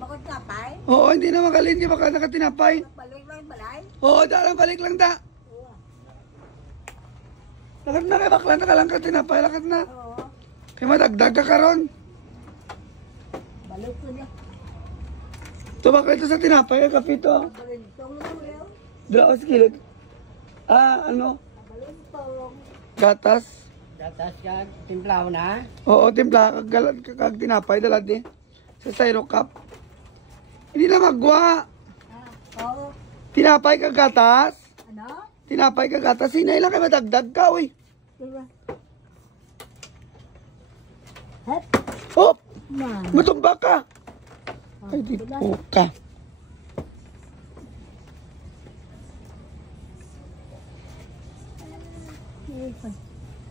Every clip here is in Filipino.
Bakit kapay? Oo, hindi na magalin. Hindi baka nakatinapay. Balik lang balay? Oo, dalang balik lang da. Lakad na kay bakla na ka lang katinapay. Lakad na. Oo. Kaya madagdag ka karon. Balik ko niya. Ito bakla ito sa tinapay. Kapito. Balintong mo rin. Dala sa kilid. Ano? Balintong. Gatas. Gatas ka, timplaw na. Oo, timpla. Kag tinapay. Dala di. Sa styro cup. Hindi na magwa. Oo. Tinapay kag gatas. Ano? Tinapay kag gatas. Sinay lang kay madagdag ka, uy. Diba? Hep. Oh, Na. matumba ka. Ay, di po ka.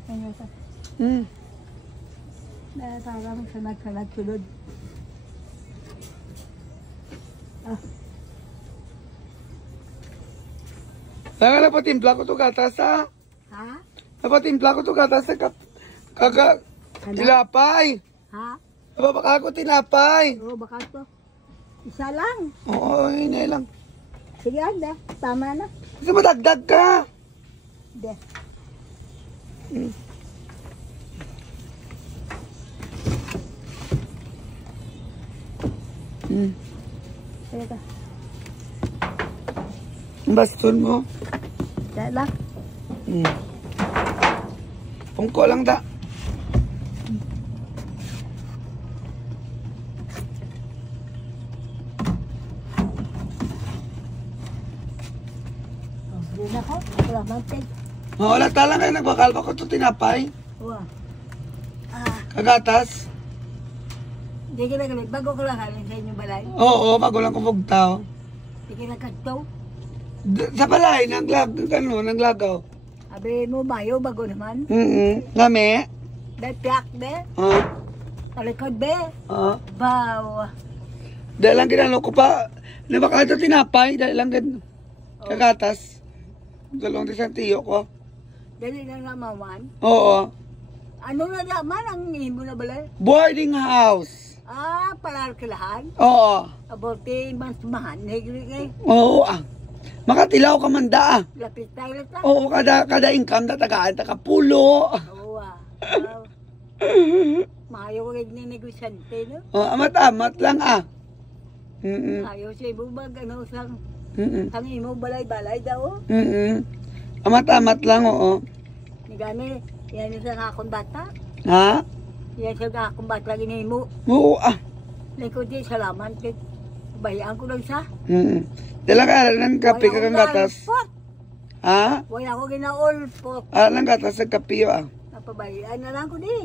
Ano ka? Parang sunod-sunod. Saka napatimpla ko to gatas, ha? Ha? Napatimpla ko to gatas sa tilapay. Ha? Napapaka ko tinapay. Oo, baka to. Isa lang. Oo, hinay lang. Sige, anda. Tama na. Kasi madagdag ka. Hindi. Sige ka. Ang baston mo. Dahil lang. Pungko lang da. Hindi na ko. Wala mantig. Wala talang kayo nagbakal pa ko to tinapay. Wala. Kagatas. Hindi ka na gamit. Bago ko lang halin sa inyong balay. Oo, bago lang ko bugtaw. Hindi ka na kanto. Sa balay, naglagaw. Sabi mo, mayo, bago naman. Lami. Dahil piyak, be. Talikod, be. Baw. Dahil lang ginano ko pa. Nabaka ito tinapay. Dahil lang kagatas. Dalawang tiyo ko. Dali na namaman. Oo. Ano na naman ang himo na balay? Boarding house. Palarkilahan. Oo. Aborte, mas mahan. Higri kay. Oo makatilaw ka man da. Lapit tayo lang. Oo, kada income na tagaan, pulo. Oo, mayo ko rin ni negosyante, no? Amat-amat lang Ayaw siya mo mag, ano, sang imo balay-balay daw. Amat-amat lang, oo. Ni gani, yan yung sa akong bata. Ha? Yan sa akong bata lagi mo. Oo, Leko di, salaman. Bayaan ko lang siya. Dala ka, ng kape ka kang gatas. Ha? Wala ko ginaulpot. Ng gatas sa kape, Napabayaan na lang ko di.